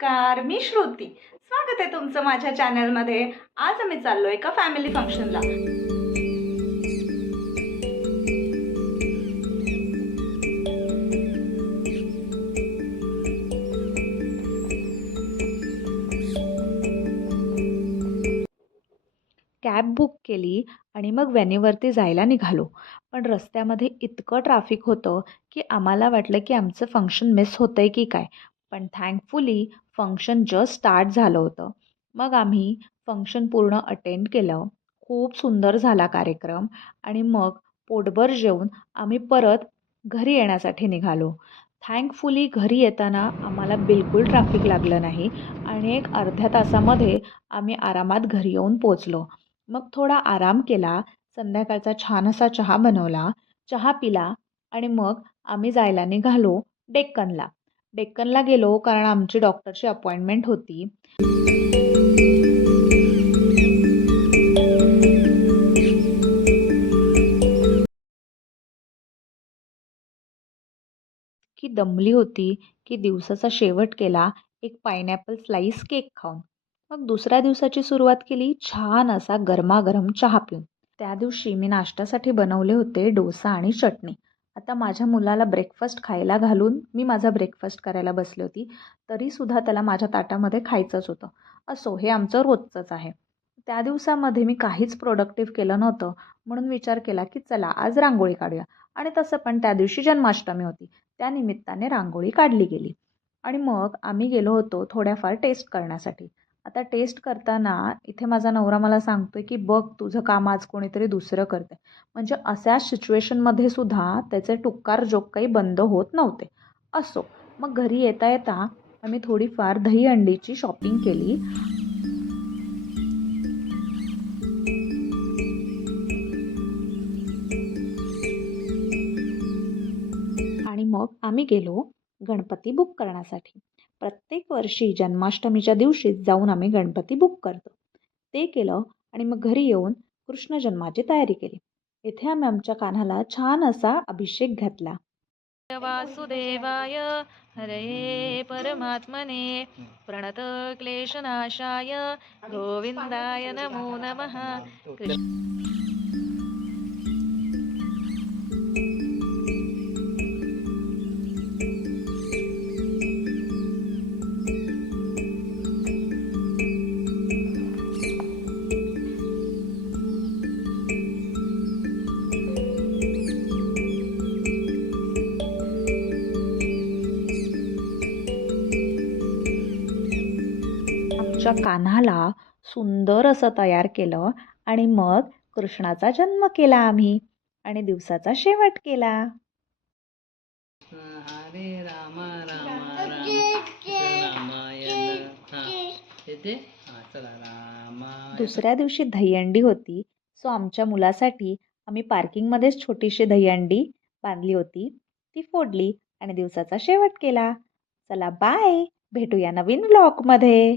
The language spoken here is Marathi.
नमस्कार, मी श्रुती. स्वागत आहे तुमचं माझ्या चॅनलमध्ये. आज आम्ही चाललोय एका फॅमिली फंक्शनला. कॅब बुक केली आणि मग व्हॅनीवरती जायला निघालो. पण रस्त्यामध्ये इतकं ट्रॅफिक होतं की आम्हाला वाटलं की आमचं फंक्शन मिस होतंय की काय. पण थँकफुली फंक्शन जस्ट स्टार्ट झालं होतं. मग आम्ही फंक्शन पूर्ण अटेंड केलं. खूप सुंदर झाला कार्यक्रम आणि मग पोटभर जेवून आम्ही परत घरी येण्यासाठी निघालो. थँकफुली घरी येताना आम्हाला बिलकुल ट्रॅफिक लागलं नाही आणि एक अर्ध्या तासामध्ये आम्ही आरामात घरी येऊन पोचलो. मग थोडा आराम केला, संध्याकाळचा छान असा चहा बनवला, चहा पिला आणि मग आम्ही जायला निघालो डेक्कनला. डेक्कनला गेलो कारण आमची डॉक्टरची अपॉइंटमेंट होती. की दमली होती की दिवसाचा शेवट केला एक पायनॅपल स्लाईस केक खाऊन. मग दुसऱ्या दिवसाची सुरुवात केली छान असा गरमागरम चहा पिऊन. त्या दिवशी मी नाश्त्यासाठी बनवले होते डोसा आणि चटणी. आता माझ्या मुलाला ब्रेकफास्ट खायला घालून मी माझा ब्रेकफास्ट करायला बसली होती. तरीसुद्धा त्याला माझ्या ताटामध्ये खायचंच होतं. असो, हे आमचं रोजचंच आहे. त्या दिवसामध्ये मी काहीच प्रोडक्टिव्ह केलं नव्हतं म्हणून विचार केला की चला आज रांगोळी काढूया. आणि तसं पण त्या दिवशी जन्माष्टमी होती. त्या निमित्ताने रांगोळी काढली गेली. आणि मग आम्ही गेलो होतो थोड्याफार टेस्ट करण्यासाठी. आता टेस्ट करताना इथे माझा नवरा मला सांगतोय की बघ तुझं काम आज कोणीतरी दुसरं करते. म्हणजे अशा सिच्युएशनमध्ये सुद्धा त्याचे टुकार जोक काही बंद होत नव्हते. असो, मग घरी येता येता आम्ही थोडीफार दही अंडीची शॉपिंग केली. आणि मग आम्ही गेलो गणपती बुक करण्यासाठी. प्रत्येक वर्षी जन्माष्टमीच्या दिवशीच जाऊन आम्ही गणपती बुक करतो. ते केलं आणि मग घरी येऊन कृष्ण जन्माची तयारी केली. इथे आम्ही आमच्या कान्हाला छान असा अभिषेक घातला. वासुदेवाय हरये परमात्मने प्रणत क्लेशनाशाय गोविंदाय नमो नमः. आमच्या कान्हाला सुंदर असं तयार केलं आणि मग कृष्णाचा जन्म केला आम्ही आणि दिवसाचा शेवट केला. हरे राम राम रामायण चला दुसऱ्या दिवशी दहीहंडी होती. सो आमच्या मुलासाठी आम्ही पार्किंगमध्येच छोटीशी दहीहंडी बांधली होती. ती फोडली आणि दिवसाचा शेवट केला. चला बाय, भेटूया नवीन व्लॉगमध्ये.